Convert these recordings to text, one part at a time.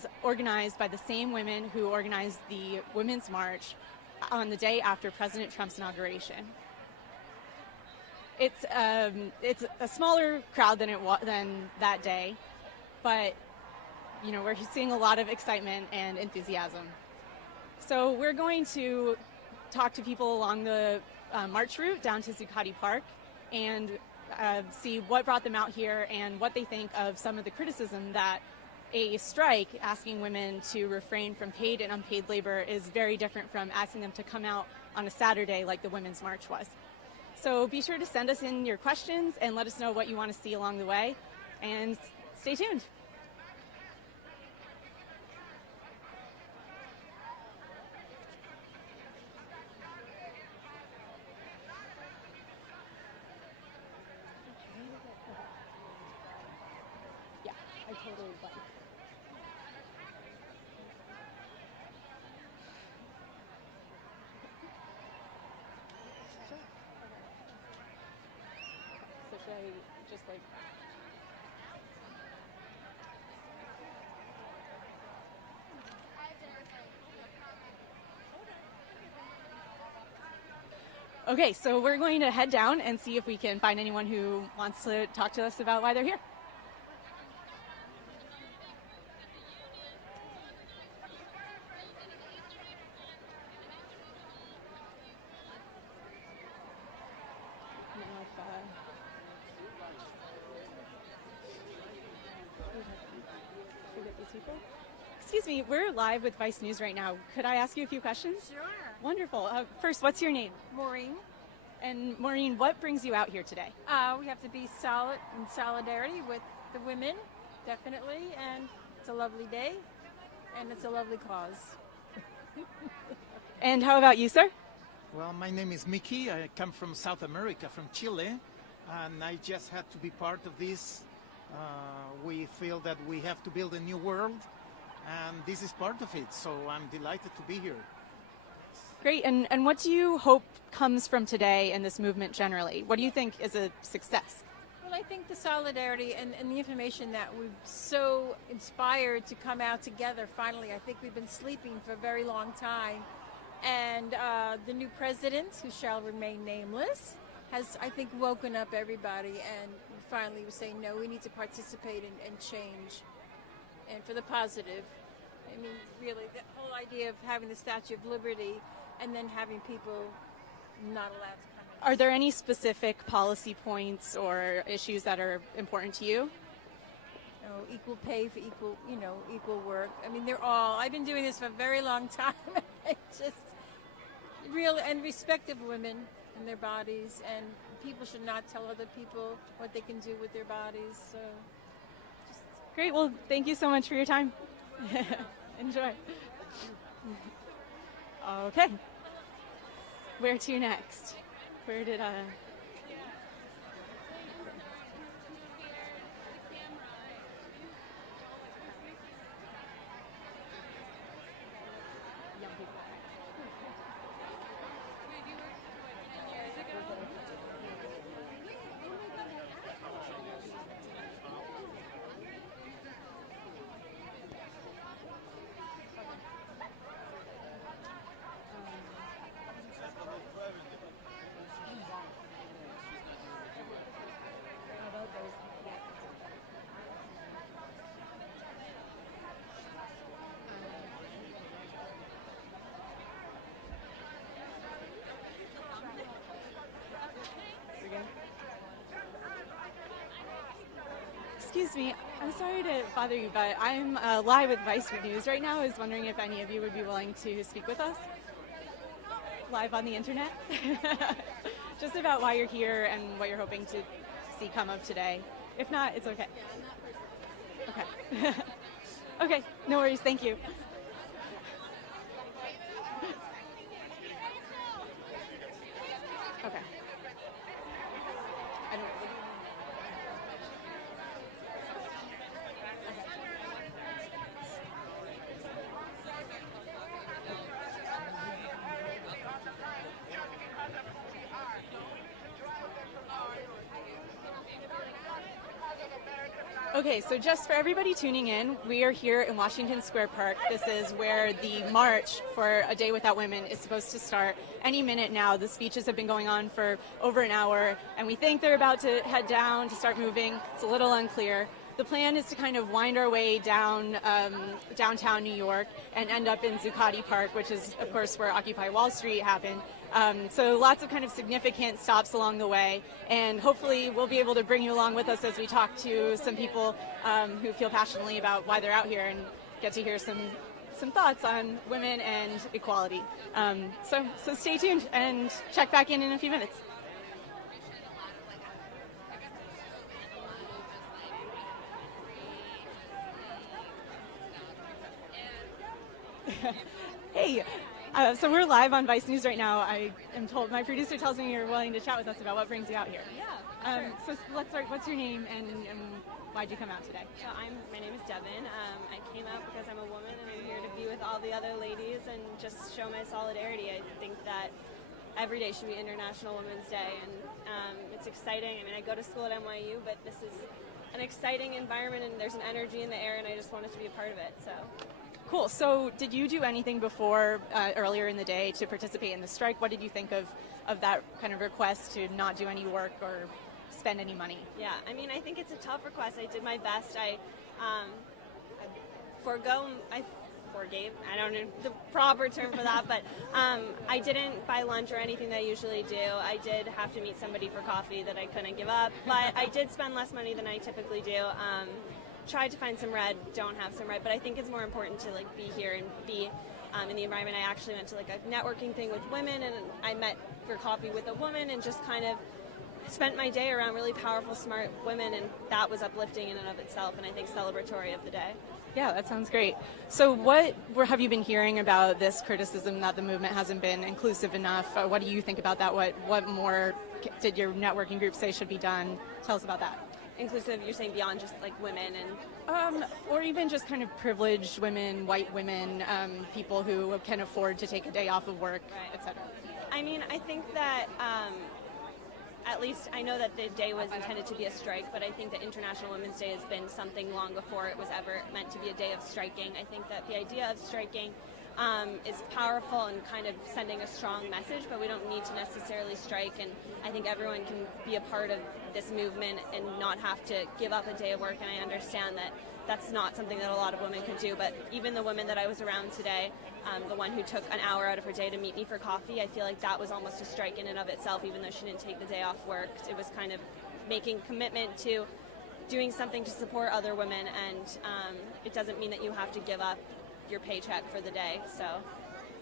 was organized by the same women who organized the Women's March on the day after President Trump's inauguration. It's a smaller crowd than that day, but we're seeing a lot of excitement and enthusiasm. So we're going to talk to people along the march route down to Zuccotti Park and see what brought them out here and what they think of some of the criticism that a strike asking women to refrain from paid and unpaid labor is very different from asking them to come out on a Saturday like the Women's March was. So be sure to send us in your questions and let us know what you want to see along the way, and stay tuned. Yeah, I totally like. So should I just like... Okay, so we're going to head down and see if we can find anyone who wants to talk to us about why they're here. Excuse me, we're live with Vice News right now. Could I ask you a few questions? Sure. Wonderful. First, what's your name? Maureen. And Maureen, what brings you out here today? We have to be solid in solidarity with the women, definitely, and it's a lovely day, and it's a lovely cause. And how about you, sir? Well, my name is Mickey. I come from South America, from Chile, and I just had to be part of this. We feel that we have to build a new world, and this is part of it, so I'm delighted to be here. Great, and what do you hope comes from today and this movement generally? What do you think is a success? Well, I think the solidarity and the information that we've so inspired to come out together finally. I think we've been sleeping for a very long time, and the new president, who shall remain nameless, has, I think, woken up everybody, and finally was saying, no, we need to participate and change, and for the positive. I mean, really, the whole idea of having the Statue of Liberty and then having people not allowed to come in. Are there any specific policy points or issues that are important to you? Equal pay for equal work. I mean, they're all, I've been doing this for a very long time. Just really, and respect of women and their bodies, and people should not tell other people what they can do with their bodies. So, Great, well, thank you so much for your time. Enjoy. Okay. Where to next? Where did Excuse me, I'm sorry to bother you, but I'm live with Vice News right now. I was wondering if any of you would be willing to speak with us live on the internet. Just about why you're here and what you're hoping to see come of today. If not, it's okay. Okay. Okay, no worries, thank you. Okay. I don't know. Okay, so just for everybody tuning in, we are here in Washington Square Park. This is where the march for A Day Without Women is supposed to start any minute now. The speeches have been going on for over an hour, and we think they're about to head down to start moving. It's a little unclear. The plan is to kind of wind our way down downtown New York and end up in Zuccotti Park, which is, of course, where Occupy Wall Street happened. So lots of kind of significant stops along the way, and hopefully we'll be able to bring you along with us as we talk to some people who feel passionately about why they're out here and get to hear some thoughts on women and equality. So stay tuned and check back in a few minutes. Hey, so we're live on Vice News right now. I am told, my producer tells me you're willing to chat with us about what brings you out here. Yeah, So sure. let's start. What's your name and why'd you come out today? So my name is Devin. I came out because I'm a woman and I'm here to be with all the other ladies and just show my solidarity. I think that every day should be International Women's Day, and it's exciting. I mean, I go to school at NYU, but this is an exciting environment and there's an energy in the air, and I just wanted to be a part of it. So. Cool. So did you do anything before, earlier in the day, to participate in the strike? What did you think of that kind of request to not do any work or spend any money? Yeah, I mean, I think it's a tough request. I did my best. I forgave, I don't know the proper term for that, but I didn't buy lunch or anything that I usually do. I did have to meet somebody for coffee that I couldn't give up, but I did spend less money than I typically do. Tried to find some red, don't have some red, but I think it's more important to be here and be in the environment. I actually went to a networking thing with women, and I met for coffee with a woman and just kind of spent my day around really powerful, smart women, and that was uplifting in and of itself, and I think celebratory of the day. Yeah, that sounds great. So what have you been hearing about this criticism that the movement hasn't been inclusive enough? What do you think about that? What more did your networking group say should be done? Tell us about that. Inclusive, you're saying beyond just women and or even just kind of privileged women, white women, people who can afford to take a day off of work, right, etc. I mean, I think that at least I know that the day was intended to be a strike, but I think that International Women's Day has been something long before it was ever meant to be a day of striking. I think that the idea of striking is powerful and kind of sending a strong message, but we don't need to necessarily strike, and I think everyone can be a part of this movement and not have to give up a day of work, and I understand that that's not something that a lot of women could do, but even the women that I was around today, the one who took an hour out of her day to meet me for coffee, I feel like that was almost a strike in and of itself, even though she didn't take the day off work. It was kind of making commitment to doing something to support other women, and it doesn't mean that you have to give up your paycheck for the day. So,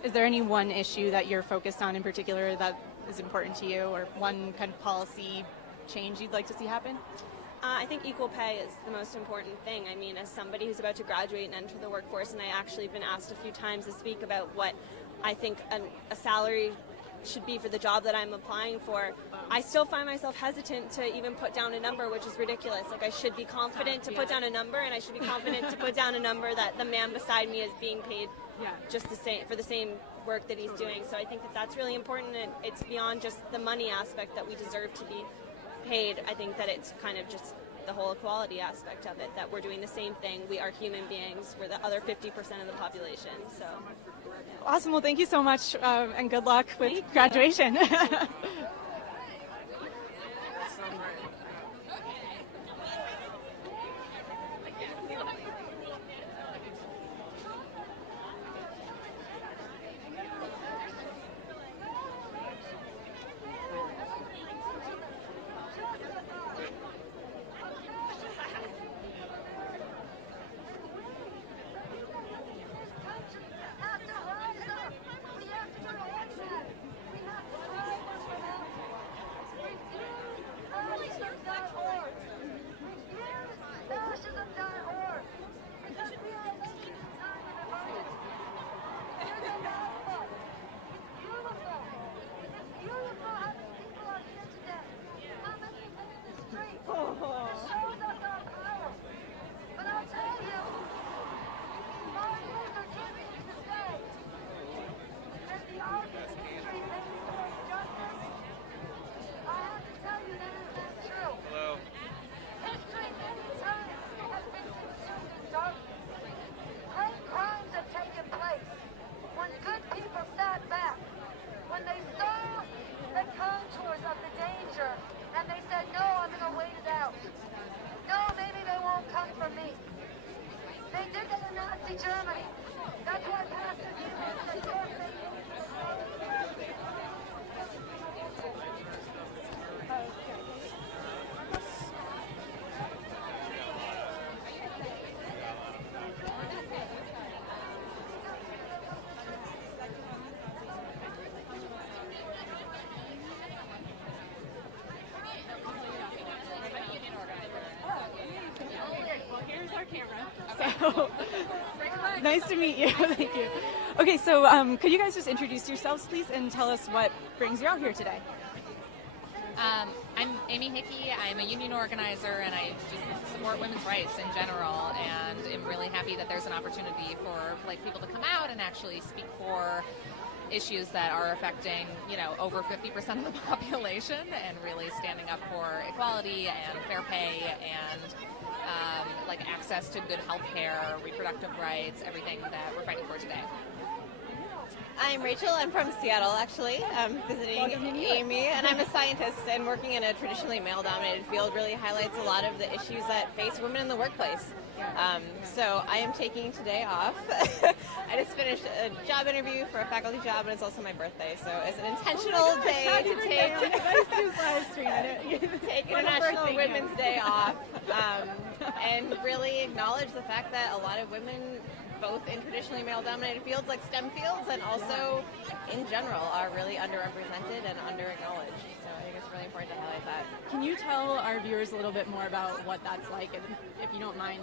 is there any one issue that you're focused on in particular that is important to you, or one kind of policy change you'd like to see happen? I think equal pay is the most important thing. I mean, as somebody who's about to graduate and enter the workforce, and I actually have been asked a few times this week about what I think a salary should be for the job that I'm applying for, I still find myself hesitant to even put down a number, which is ridiculous. I should be confident to put down a number, and I should be confident to put down a number that the man beside me is being paid just the same for the same work that he's doing. So I think that that's really important, and it's beyond just the money aspect that we deserve to be paid. I think that it's kind of just the whole equality aspect of it, that we're doing the same thing. We are human beings. We're the other 50% of the population. So. Awesome. Well, thank you so much, and good luck with graduation. Nazi Germany. That's what has to be. Here's our camera. So nice to meet you. Thank you. Okay, so could you guys just introduce yourselves, please, and tell us what brings you out here today? I'm Amy Hickey. I'm a union organizer, and I just support women's rights in general. And am really happy that there's an opportunity for people to come out and actually speak for issues that are affecting, over 50% of the population, and really standing up for equality and fair pay and access to good health care, reproductive rights, everything that we're fighting for today. I'm Rachel. I'm from Seattle, actually. I'm visiting Amy, and I'm a scientist, and working in a traditionally male-dominated field really highlights a lot of the issues that face women in the workplace. So I am taking today off. I just finished a job interview for a faculty job, and it's also my birthday, so it's an intentional day to take International Women's Day off, and really acknowledge the fact that a lot of women, both in traditionally male-dominated fields like STEM fields and also in general, are really underrepresented and under-acknowledged. So I think it's really important to highlight that. Can you tell our viewers a little bit more about what that's like, and if you don't mind?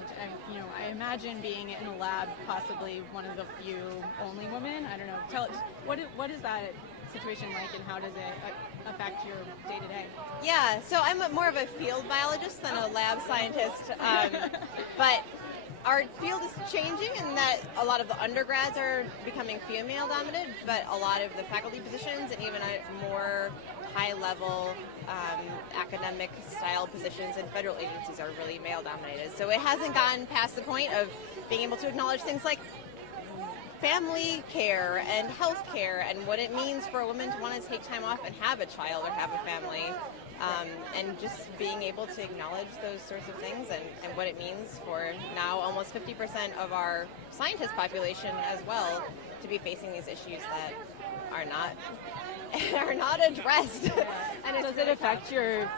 I imagine being in a lab, possibly one of the few only women. I don't know. Tell us, what is that situation like, and how does it affect your day-to-day? Yeah, so I'm more of a field biologist than a lab scientist, but our field is changing in that a lot of the undergrads are becoming female-dominated, but a lot of the faculty positions and even more high-level academic-style positions in federal agencies are really male-dominated. So it hasn't gotten past the point of being able to acknowledge things like family care and health care and what it means for a woman to want to take time off and have a child or have a family. And just being able to acknowledge those sorts of things and what it means for now almost 50% of our scientist population as well to be facing these issues that are not addressed. And does it affect your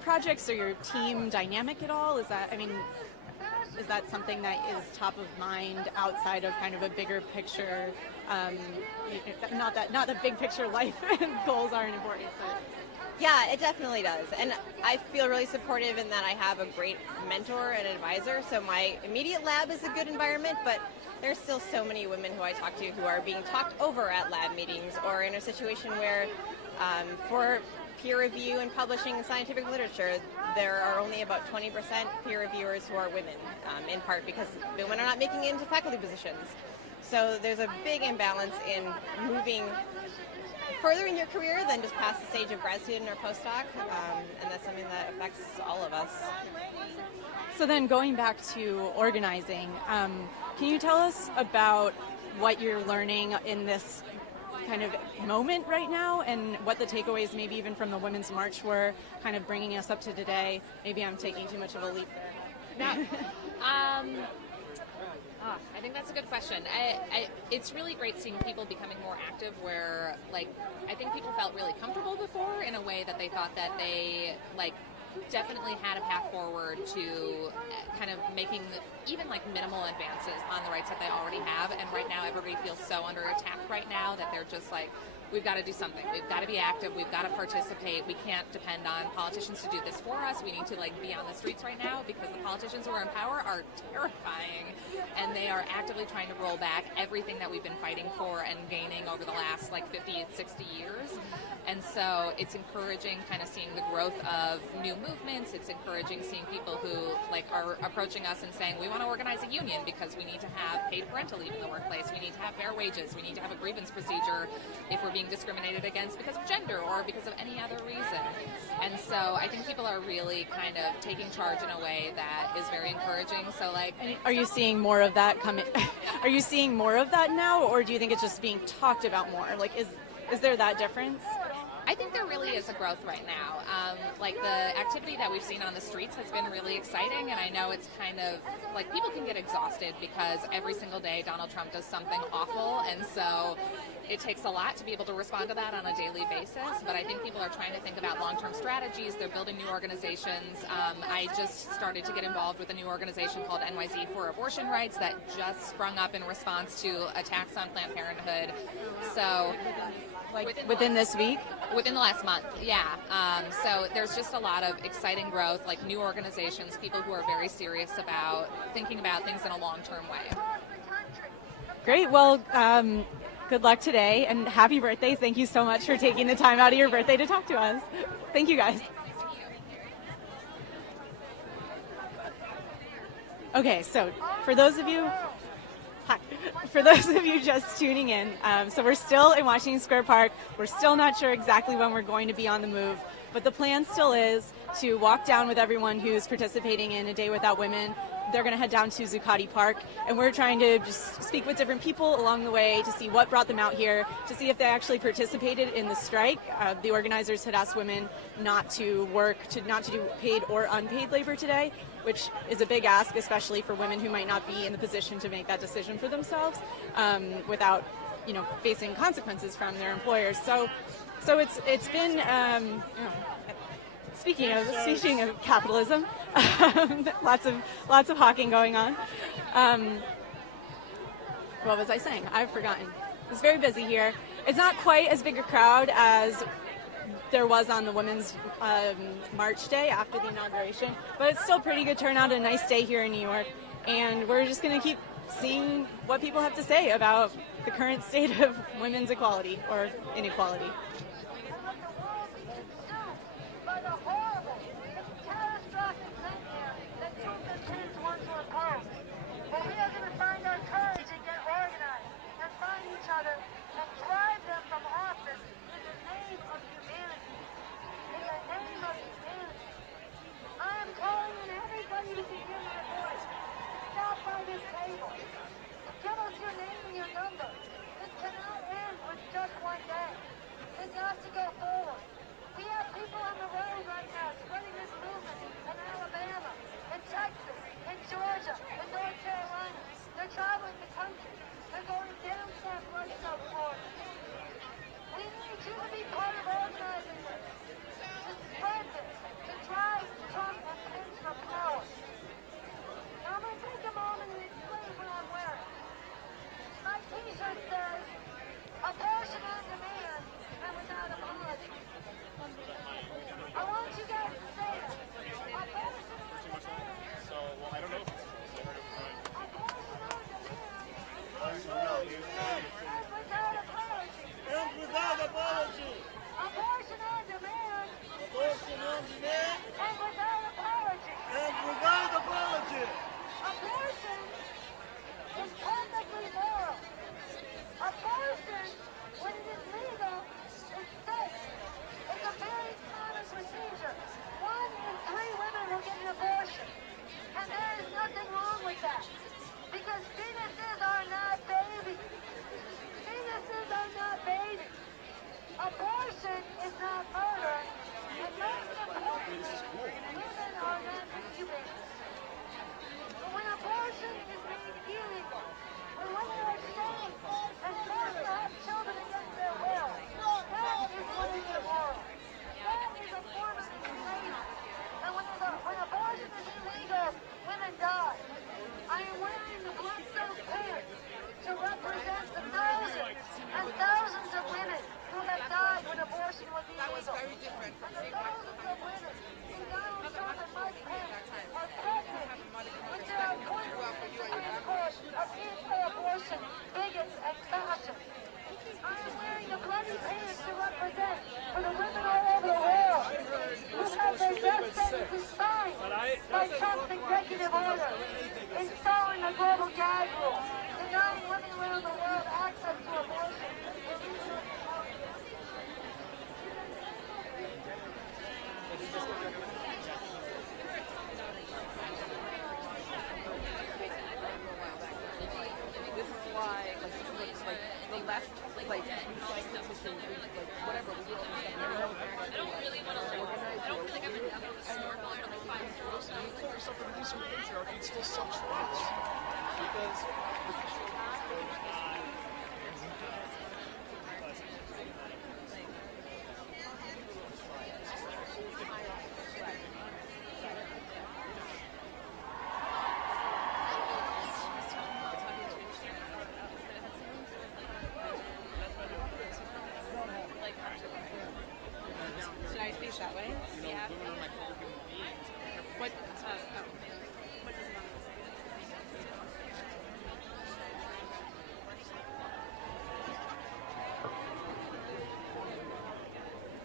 projects or your team dynamic at all? Is that something that is top of mind outside of kind of a bigger picture? Not that big picture life goals aren't important, but. Yeah, it definitely does. And I feel really supportive in that I have a great mentor and advisor. So my immediate lab is a good environment, but there's still so many women who I talk to who are being talked over at lab meetings, or in a situation where for peer review and publishing in scientific literature, there are only about 20% peer reviewers who are women, in part because women are not making it into faculty positions. So there's a big imbalance in moving further in your career than just past the stage of grad student or postdoc, and that's something that affects all of us. So then going back to organizing, can you tell us about what you're learning in this kind of moment right now, and what the takeaways maybe even from the Women's March were, kind of bringing us up to today? Maybe I'm taking too much of a leap there. No. I think that's a good question. It's really great seeing people becoming more active where, I think people felt really comfortable before in a way that they thought that they, definitely had a path forward to kind of making even minimal advances on the rights that they already have. And right now everybody feels so under attack right now that they're just we've got to do something. We've got to be active. We've got to participate. We can't depend on politicians to do this for us. We need to be on the streets right now, because the politicians who are in power are terrifying, and they are actively trying to roll back everything that we've been fighting for and gaining over the last 50, 60 years. And so it's encouraging kind of seeing the growth of new movements. It's encouraging seeing people who are approaching us and saying, we want to organize a union because we need to have paid parental leave in the workplace. We need to have fair wages. We need to have a grievance procedure if we're being discriminated against because of gender or because of any other reason. And so I think people are really kind of taking charge in a way that is very encouraging. So are you seeing more of that coming? Are you seeing more of that now, or do you think it's just being talked about more? Is there that difference? I think there really is a growth right now. Like the activity that we've seen on the streets has been really exciting, and I know it's kind of like people can get exhausted because every single day Donald Trump does something awful, and so it takes a lot to be able to respond to that on a daily basis. But I think people are trying to think about long-term strategies. They're building new organizations. I just started to get involved with a new organization called NYC for Abortion Rights that just sprung up in response to attacks on Planned Parenthood. So Like within this week? Within the last month, yeah. So there's just a lot of exciting growth, like new organizations, people who are very serious about thinking about things in a long-term way. Great. Well, good luck today and happy birthday. Thank you so much for taking the time out of your birthday to talk to us. Thank you, guys. Okay, so for those of you just tuning in, so we're still in Washington Square Park. We're still not sure exactly when we're going to be on the move, but the plan still is to walk down with everyone who's participating in A Day Without Women. They're going to head down to Zuccotti Park, and we're trying to just speak with different people along the way to see what brought them out here, to see if they actually participated in the strike. The organizers had asked women not to work, not to do paid or unpaid labor today, which is a big ask, especially for women who might not be in the position to make that decision for themselves without, facing consequences from their employers. So it's been. Speaking of capitalism, lots of hawking going on. What was I saying? I've forgotten. It's very busy here. It's not quite as big a crowd as there was on the Women's March Day after the inauguration, but it's still pretty good turnout, a nice day here in New York, and we're just going to keep seeing what people have to say about the current state of women's equality or inequality. So for the recent patriarchy, it still sucks for us. Because Should I face that way? Yeah. What?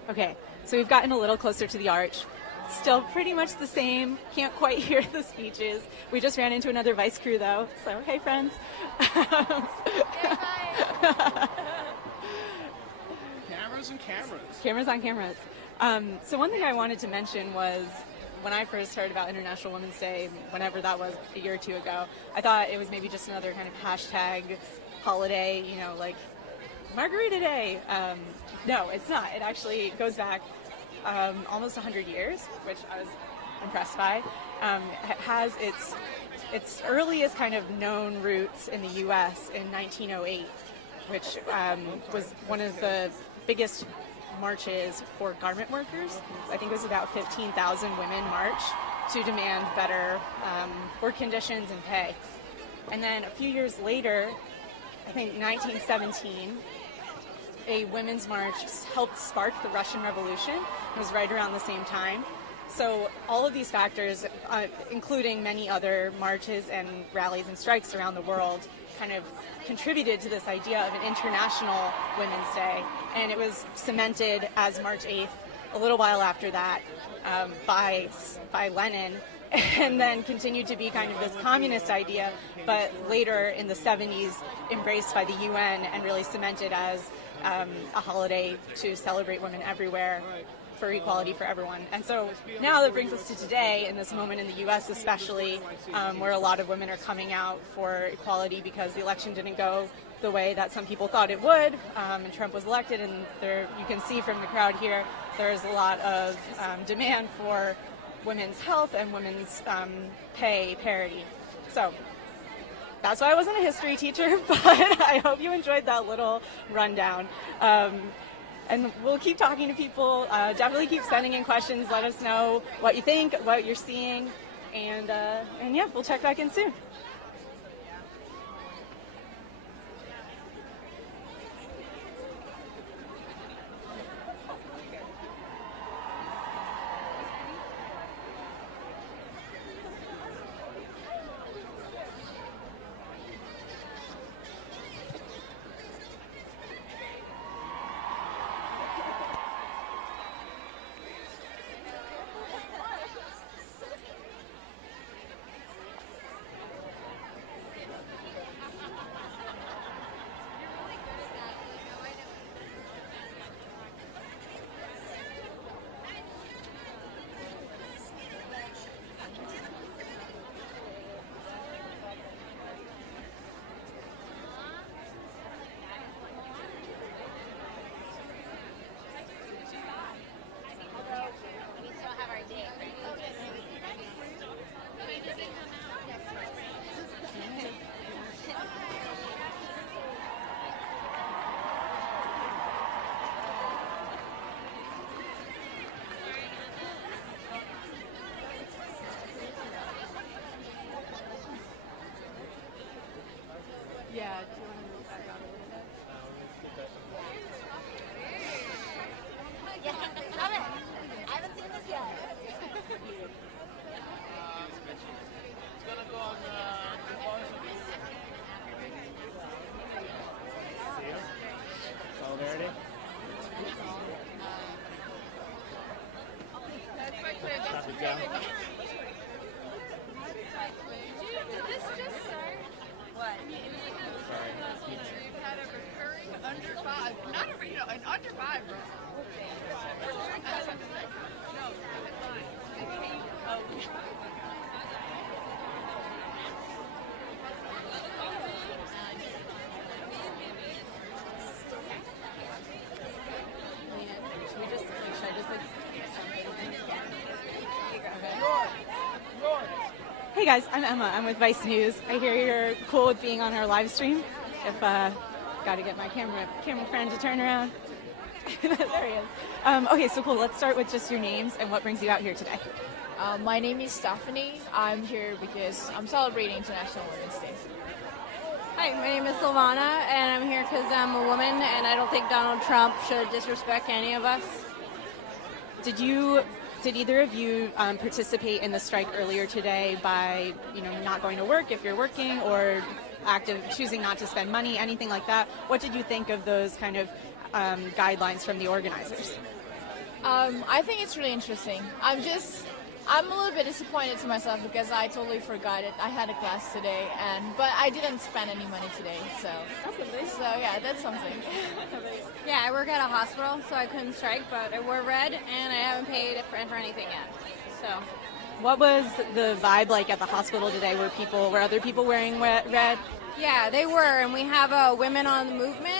Okay, so we've gotten a little closer to the arch. Still pretty much the same. Can't quite hear the speeches. We just ran into another Vice crew though. So hey friends. cameras and cameras. Cameras on cameras. So one thing I wanted to mention was when I first heard about International Women's Day, whenever that was a year or two ago, I thought it was maybe just another kind of hashtag holiday, you know, like Margarita Day. No, it's not. It actually goes back almost 100 years, which I was impressed by. It has its earliest kind of known roots in the U.S. in 1908, which was one of the biggest marches for garment workers. I think it was about 15,000 women marched to demand better work conditions and pay. And then a few years later, I think 1917, a women's march helped spark the Russian Revolution. It was right around the same time. So all of these factors, including many other marches and rallies and strikes around the world, kind of contributed to this idea of an International Women's Day. And it was cemented as March 8th a little while after that by Lenin, and then continued to be kind of this communist idea, but later in the 70s embraced by the UN and really cemented as a holiday to celebrate women everywhere for equality for everyone. And so now that brings us to today, in this moment in the U.S. especially, where a lot of women are coming out for equality because the election didn't go the way that some people thought it would, and Trump was elected, and there, you can see from the crowd here, there's a lot of demand for women's health and women's pay parity. So that's why I wasn't a history teacher, but I hope you enjoyed that little rundown. And we'll keep talking to people. Definitely keep sending in questions. Let us know what you think, what you're seeing, and yeah, we'll check back in soon. Yeah, do you want to move back out a little bit? Yeah, love it. I haven't seen this yet. It's gonna go on Solidarity. Stop it, Joe. Did this just start? What? You've had a recurring under 5. Not a, you know, an under 5, bro. No, Should we just, like, should I just, like, Yours. Hey guys, I'm Emma. I'm with Vice News. I hear you're cool with being on our live stream. If got to get my camera friend to turn around. There he is. Okay, so cool. Let's start with just your names and what brings you out here today. My name is Stephanie. I'm here because I'm celebrating International Women's Day. Hi, my name is Silvana, and I'm here because I'm a woman, and I don't think Donald Trump should disrespect any of us. Did either of you participate in the strike earlier today by, not going to work if you're working, or choosing not to spend money, anything like that? What did you think of those kind of guidelines from the organizers? I think it's really interesting. I'm a little bit disappointed to myself because I totally forgot it. I had a class today, but I didn't spend any money today, so yeah, that's something. Yeah, I work at a hospital, so I couldn't strike, but I wore red, and I haven't paid for anything yet. So, what was the vibe like at the hospital today? Were other people wearing red? yeah, they were, and we have a Women on the Movement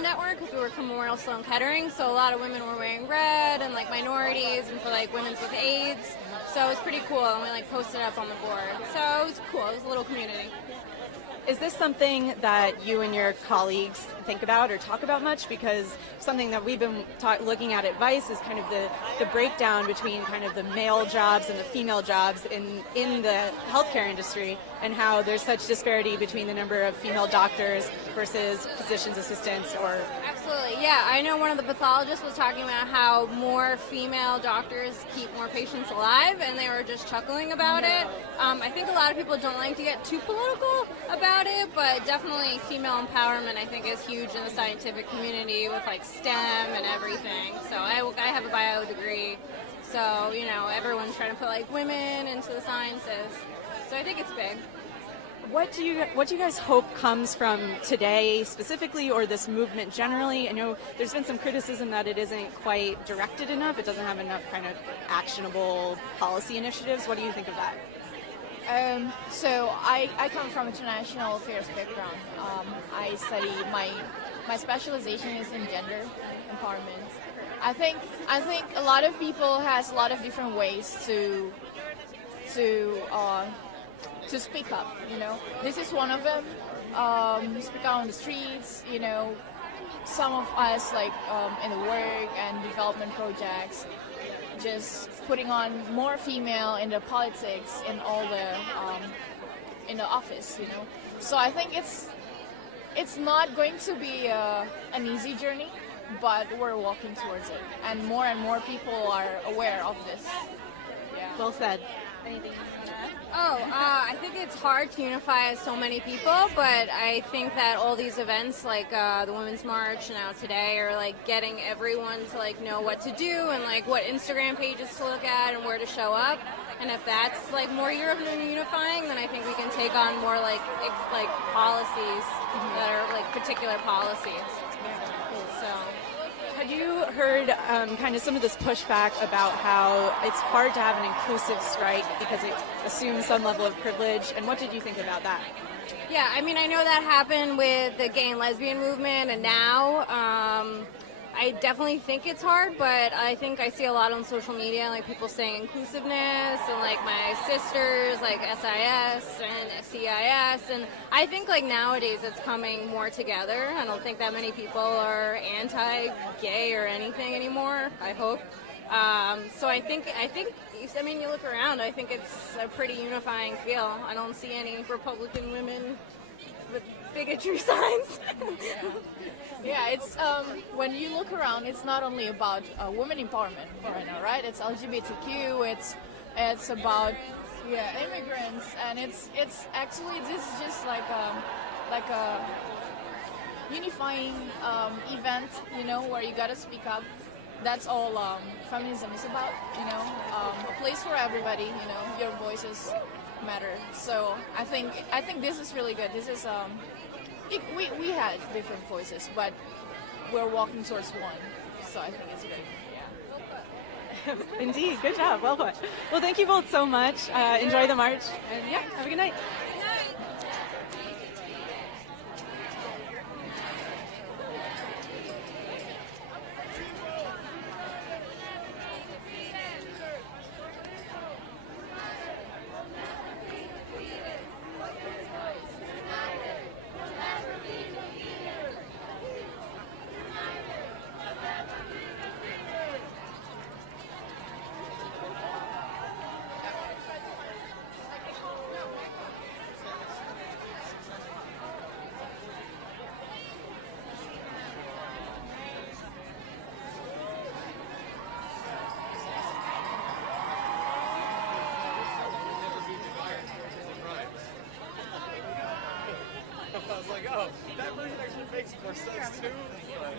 network because we work for Memorial Sloan Kettering, so a lot of women were wearing red, and like minorities, and for like women with AIDS. So it was pretty cool, and we posted up on the board. So it was cool. It was a little community. Is this something that you and your colleagues think about or talk about much? Because something that we've been looking at Vice is kind of the breakdown between kind of the male jobs and the female jobs in the healthcare industry, and how there's such disparity between the number of female doctors versus physician's assistants or... Absolutely, yeah. I know one of the pathologists was talking about how more female doctors keep more patients alive, and they were just chuckling about it. I think a lot of people don't like to get too political about it, but definitely female empowerment, I think, is huge in the scientific community with STEM and everything. So I have a bio degree, so everyone's trying to put women into the sciences. So I think it's big. What do you guys hope comes from today specifically, or this movement generally? I know there's been some criticism that it isn't quite directed enough. It doesn't have enough kind of actionable policy initiatives. What do you think of that? So I come from international affairs background. I study my specialization is in gender empowerment. I think a lot of people has a lot of different ways to speak up. This is one of them. Speak out on the streets. Some of us in the work and development projects, just putting on more female in the politics in all the in the office. So I think it's not going to be an easy journey, but we're walking towards it, and more people are aware of this. Yeah. Well said. Anything? I think it's hard to unify so many people, but I think that all these events like the Women's March now today are getting everyone to know what to do and what Instagram pages to look at and where to show up. And if that's more unifying, then I think we can take on more policies that are particular policies. So. Have you heard kind of some of this pushback about how it's hard to have an inclusive strike because it assumes some level of privilege? And what did you think about that? Yeah, I mean, I know that happened with the gay and lesbian movement, and now I definitely think it's hard, but I think I see a lot on social media, people saying inclusiveness, and my sisters, SIS and CIS, and I think nowadays it's coming more together. I don't think that many people are anti-gay or anything anymore, I hope. So I think, you look around, I think it's a pretty unifying feel. I don't see any Republican women with bigotry signs. Yeah, it's when you look around, it's not only about women empowerment right now, right? It's LGBTQ, it's about immigrants, and it's actually this is just like a unifying event, where you gotta speak up. That's all feminism is about, a place for everybody. Your voices matter. So I think this is really good. This is we had different voices, but we're walking towards one. So I think it's great. Yeah. Indeed, good job. Well put. Well, thank you both so much. Enjoy the march, and have a good night. That version actually makes more sense too. But...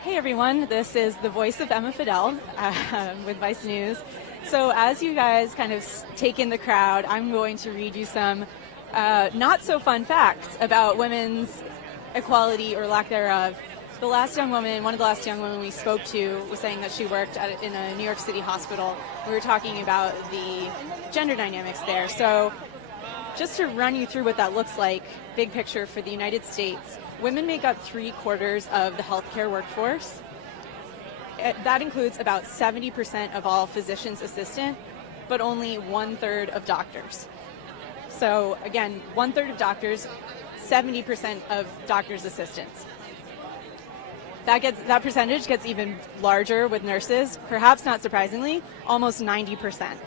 Hey everyone, this is the voice of Emma Fidel with Vice News. So as you guys kind of take in the crowd, I'm going to read you some not so fun facts about women's equality or lack thereof. The last young woman, one of the last young women we spoke to was saying that she worked in a New York City hospital. We were talking about the gender dynamics there. So just to run you through what that looks like, big picture for the United States, women make up 3/4 of the healthcare workforce. That includes about 70% of all physician's assistant, but only 1/3 of doctors. So again, 1/3 of doctors, 70% of doctors' assistants. That percentage gets even larger with nurses, perhaps not surprisingly, almost 90%.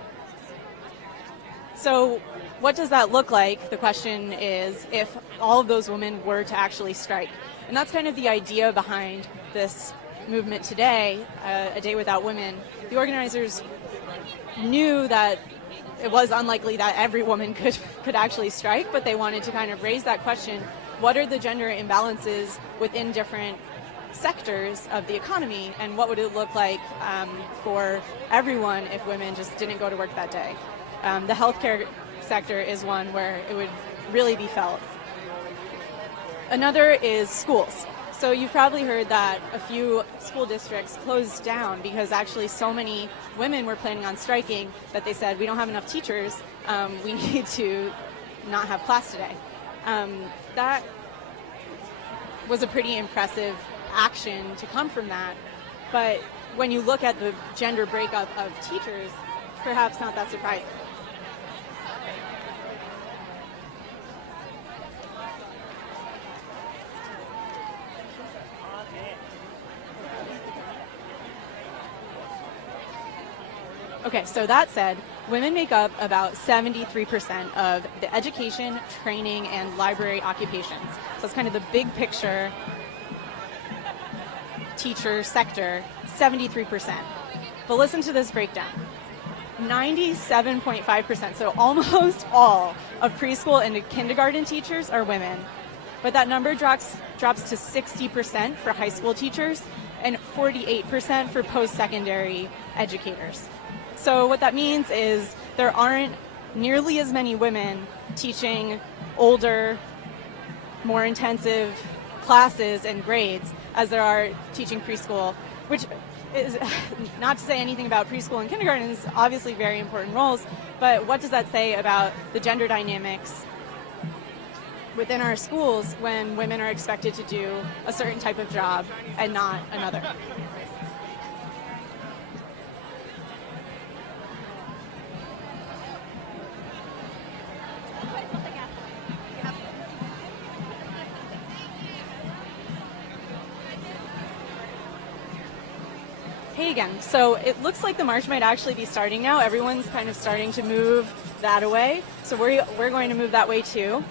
So what does that look like? The question is if all of those women were to actually strike. And that's kind of the idea behind this movement today, A Day Without Women. The organizers knew that it was unlikely that every woman could actually strike, but they wanted to kind of raise that question. What are the gender imbalances within different sectors of the economy, and what would it look like for everyone if women just didn't go to work that day? The healthcare sector is one where it would really be felt. Another is schools. So you've probably heard that a few school districts closed down because actually so many women were planning on striking that they said, we don't have enough teachers, we need to not have class today. That was a pretty impressive action to come from that. But when you look at the gender breakup of teachers, perhaps not that surprising. Okay, so that said, women make up about 73% of the education, training, and library occupations. So it's kind of the big picture teacher sector, 73%. But listen to this breakdown. 97.5%, so almost all of preschool and kindergarten teachers are women. But that number drops to 60% for high school teachers and 48% for post-secondary educators. So what that means is there aren't nearly as many women teaching older, more intensive classes and grades as there are teaching preschool, which is not to say anything about preschool and kindergarten, is obviously very important roles, but what does that say about the gender dynamics within our schools when women are expected to do a certain type of job and not another? Hey again. So it looks like the march might actually be starting now. Everyone's kind of starting to move that away. So we're going to move that way too.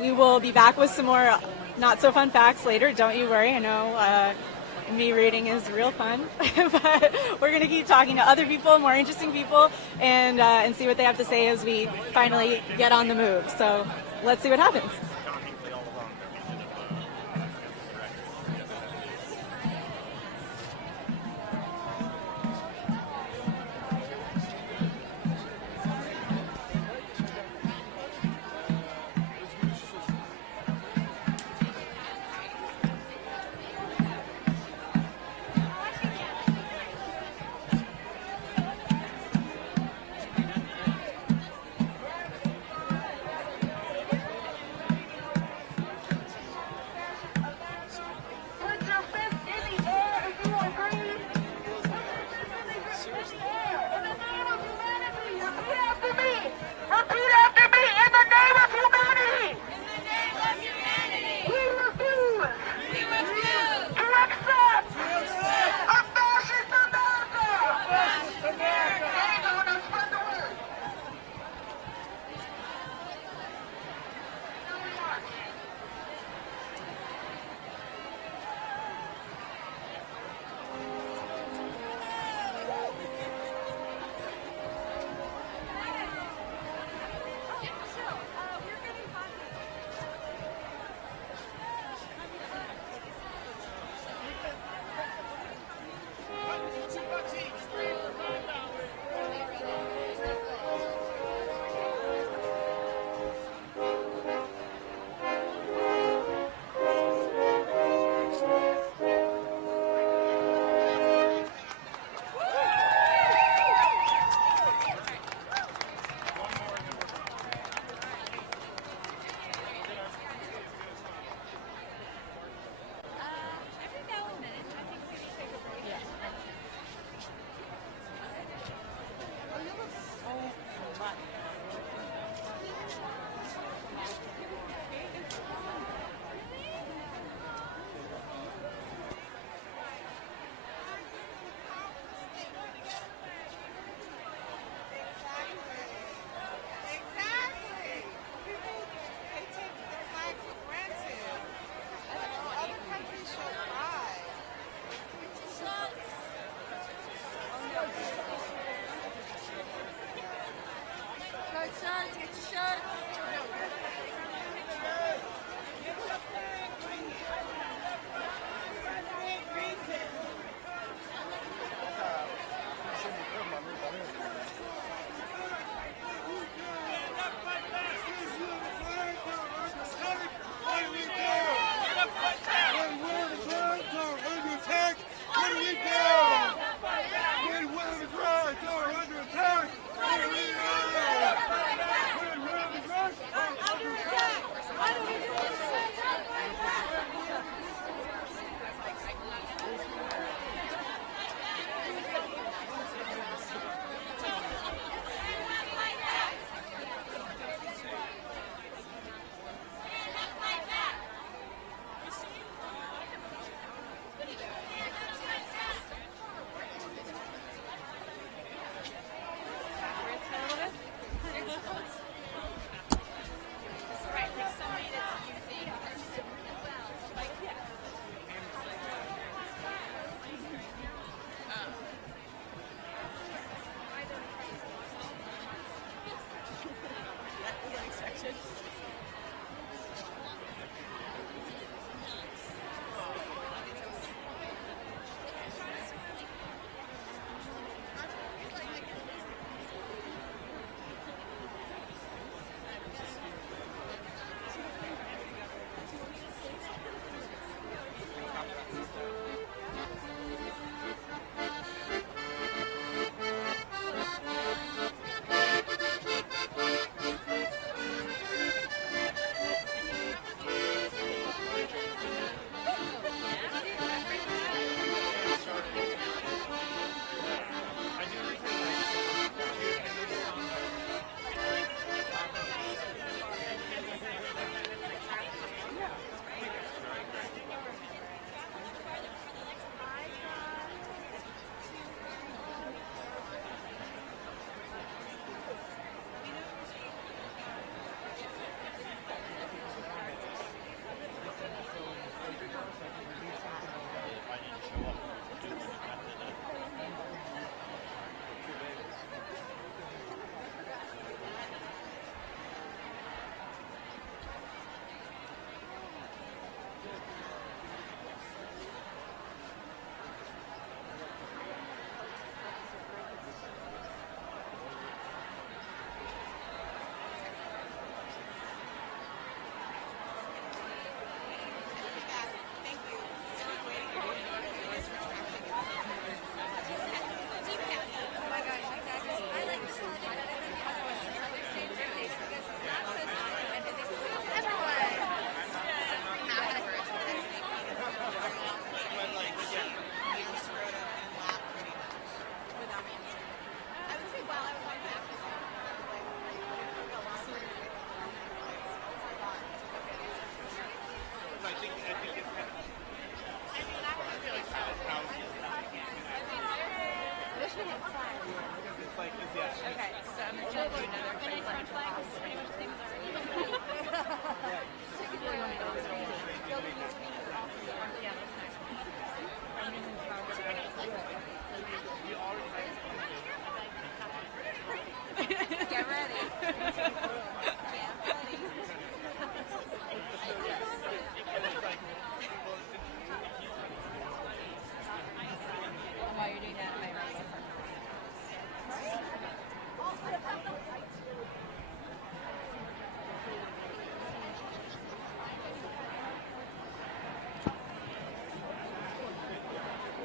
We will be back with some more not so fun facts later. Don't you worry. I know me reading is real fun, but we're going to keep talking to other people, more interesting people, and see what they have to say as we finally get on the move. So let's see what happens.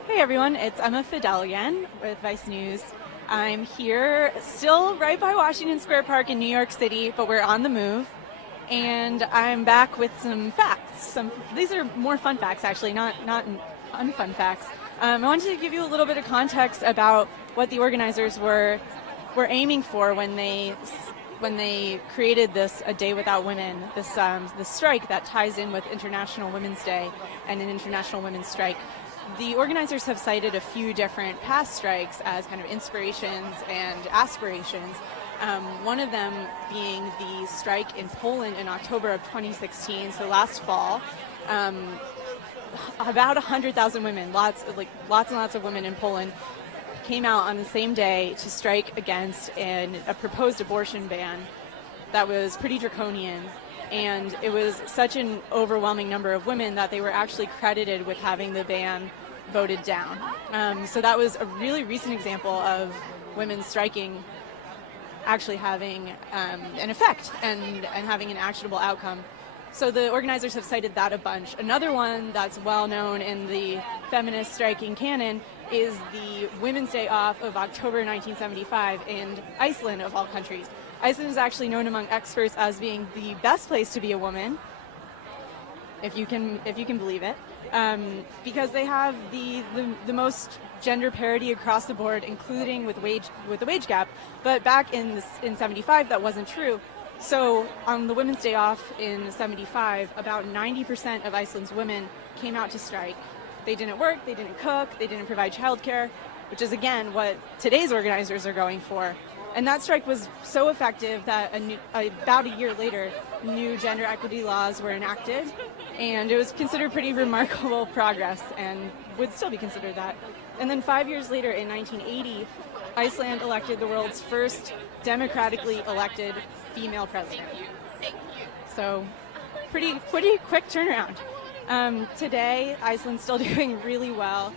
Hey everyone, it's Emma Fidel again with Vice News. I'm here still right by Washington Square Park in New York City, but we're on the move. And I'm back with some facts. These are more fun facts actually, not unfun facts. I wanted to give you a little bit of context about what the organizers were aiming for when they created this A Day Without Women, this strike that ties in with International Women's Day and an International Women's Strike. The organizers have cited a few different past strikes as kind of inspirations and aspirations. One of them being the strike in Poland in October of 2016, so last fall. About 100,000 women, lots and lots of women in Poland, came out on the same day to strike against a proposed abortion ban that was pretty draconian. And it was such an overwhelming number of women that they were actually credited with having the ban voted down. So that was a really recent example of women striking actually having an effect and having an actionable outcome. So the organizers have cited that a bunch. Another one that's well known in the feminist striking canon is the Women's Day off of October 1975 in Iceland, of all countries. Iceland is actually known among experts as being the best place to be a woman, if you can believe it, because they have the most gender parity across the board, including with the wage gap. But back in 75, that wasn't true. So on the Women's Day off in 75, about 90% of Iceland's women came out to strike. They didn't work, they didn't cook, they didn't provide childcare, which is again what today's organizers are going for. And that strike was so effective that about a year later, new gender equity laws were enacted, and it was considered pretty remarkable progress and would still be considered that. And then 5 years later, in 1980, Iceland elected the world's first democratically elected female president. So pretty quick turnaround. Today, Iceland's still doing really well.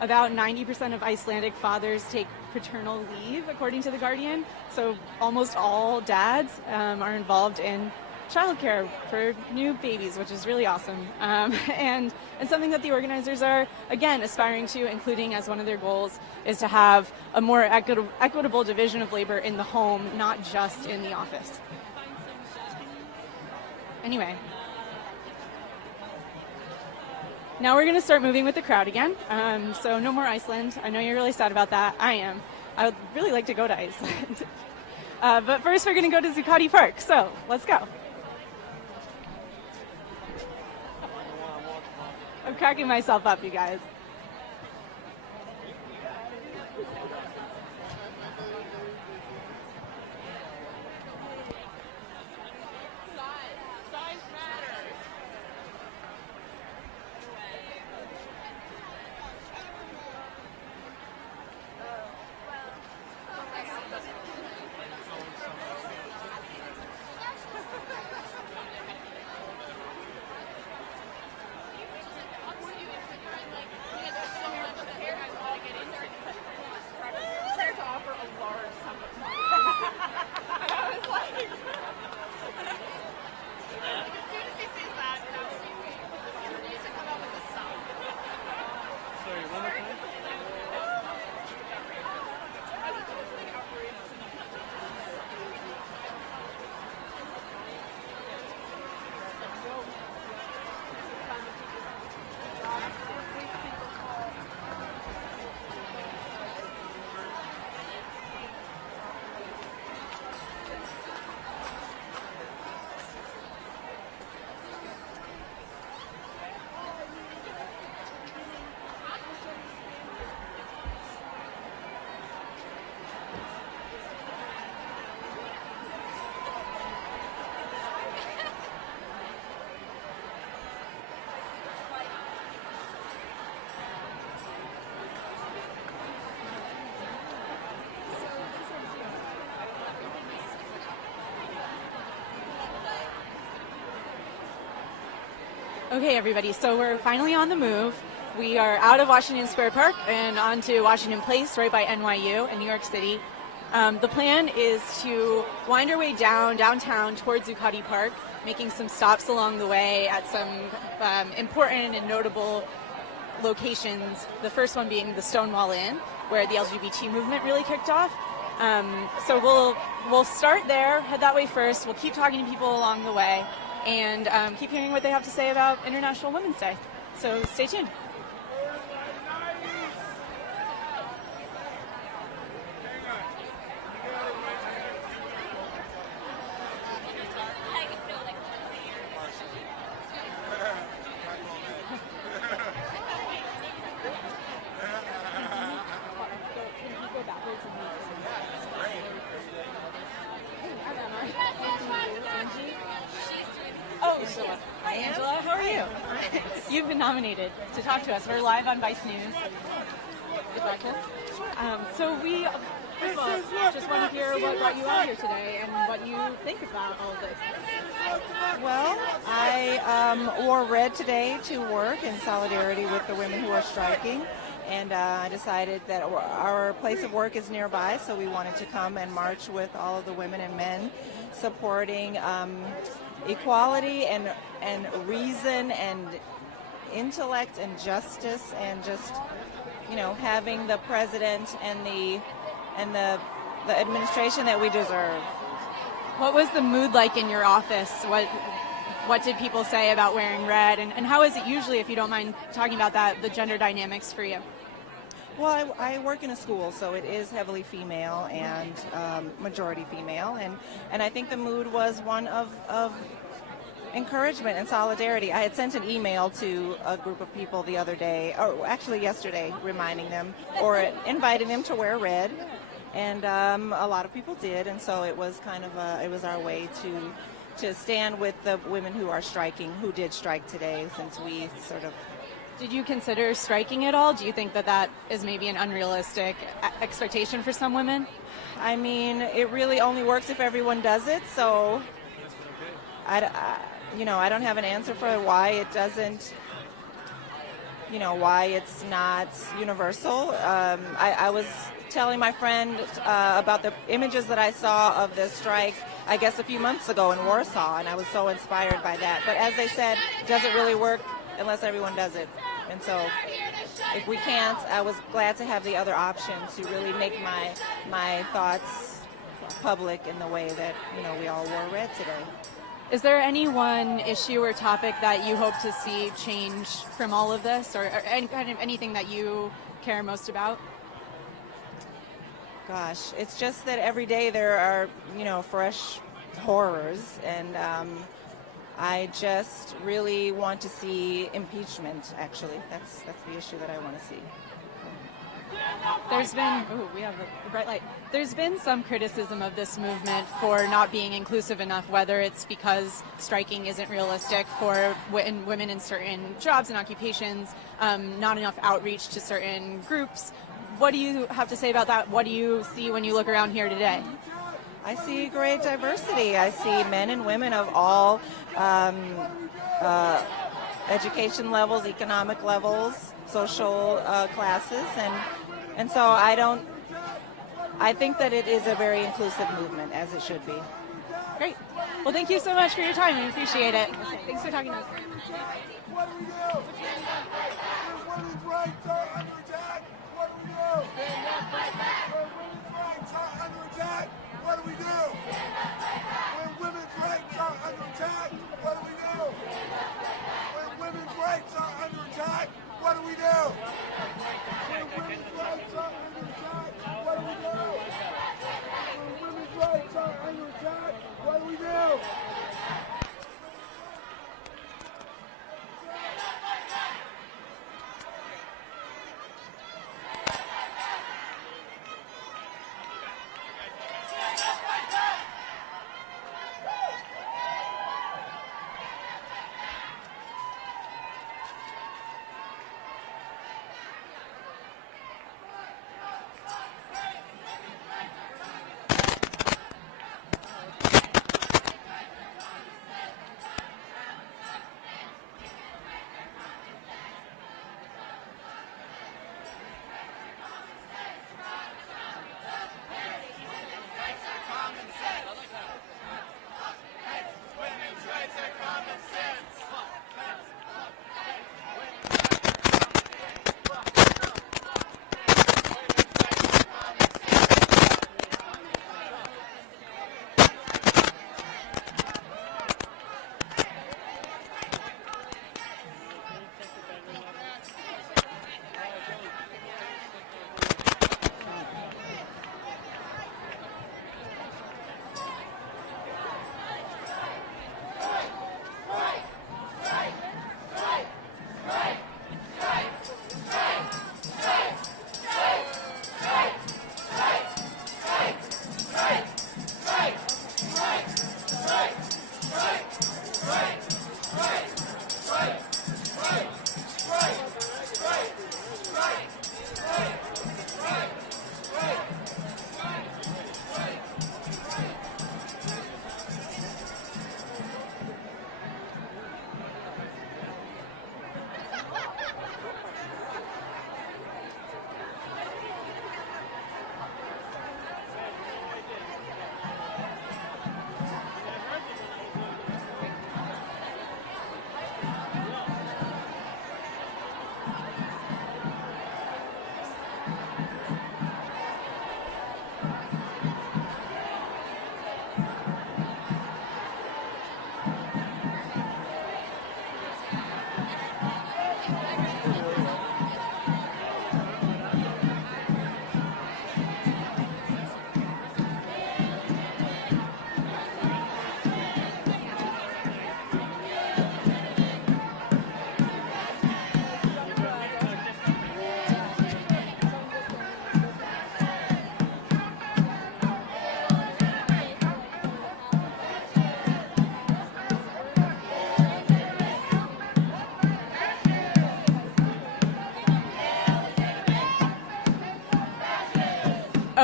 About 90% of Icelandic fathers take paternal leave, according to The Guardian. So almost all dads are involved in childcare for new babies, which is really awesome. And something that the organizers are, again, aspiring to, including as one of their goals, is to have a more equitable division of labor in the home, not just in the office. Anyway. Now we're going to start moving with the crowd again. So no more Iceland. I know you're really sad about that. I am. I would really like to go to Iceland. But first we're going to go to Zuccotti Park. So let's go. I'm cracking myself up, you guys. Okay, everybody, so we're finally on the move. We are out of Washington Square Park and onto Washington Place, right by NYU in New York City. The plan is to wind our way downtown towards Zuccotti Park, making some stops along the way at some important and notable locations. The first one being the Stonewall Inn, where the LGBT movement really kicked off. So we'll start there, head that way first. We'll keep talking to people along the way, and keep hearing what they have to say about International Women's Day. So stay tuned. Oh, hi Angela, how are you? You've been nominated to talk to us. We're live on Vice News. Is that cool? So we, first of all, just want to hear what brought you out here today and what you think about all of this. Well, I wore red today to work in solidarity with the women who are striking. And I decided that our place of work is nearby, so we wanted to come and march with all of the women and men supporting equality and reason and intellect and justice, and just, you know, having the president and the administration that we deserve. What was the mood like in your office? What did people say about wearing red, and how is it usually, if you don't mind talking about that, the gender dynamics for you? Well, I work in a school, so it is heavily female and majority female, and I think the mood was one of encouragement and solidarity. I had sent an email to a group of people the other day, or actually yesterday, reminding them or inviting them to wear red, and a lot of people did, and so it was kind of it was our way to stand with the women who are striking, who did strike today, since we sort of. Did you consider striking at all? Do you think that is maybe an unrealistic expectation for some women? I mean, it really only works if everyone does it, so I don't have an answer for why it doesn't, why it's not universal. I was telling my friend about the images that I saw of the strike, I guess a few months ago in Warsaw, and I was so inspired by that. But as they said, it doesn't really work unless everyone does it. And so if we can't, I was glad to have the other option to really make my thoughts public in the way that, we all wore red today. Is there any one issue or topic that you hope to see change from all of this, or any kind of anything that you care most about? Gosh, it's just that every day there are, fresh horrors, and I just really want to see impeachment, actually. That's the issue that I want to see. There's been, we have a bright light. There's been some criticism of this movement for not being inclusive enough, whether it's because striking isn't realistic for women in certain jobs and occupations, not enough outreach to certain groups. What do you have to say about that? What do you see when you look around here today? I see great diversity. I see men and women of all education levels, economic levels, social classes, and so I think that it is a very inclusive movement, as it should be. Great. Well, thank you so much for your time. We appreciate it. Thanks for talking to us. What do we do? When women's rights are under attack, what do we do? Stand up, fight back. When women's rights are under attack, what do we do? When women's rights are under attack, what do we do? When women's rights are under attack, what do we do? When women's rights are under attack, what do we do? When women's rights are under attack, what do we do?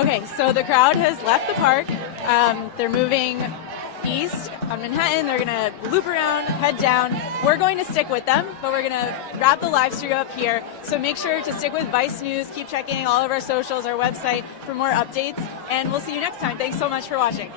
Okay, so the crowd has left the park. They're moving east on Manhattan. They're going to loop around, head down. We're going to stick with them, but we're going to wrap the live stream up here. So make sure to stick with Vice News. Keep checking all of our socials, our website for more updates, and we'll see you next time. Thanks so much for watching.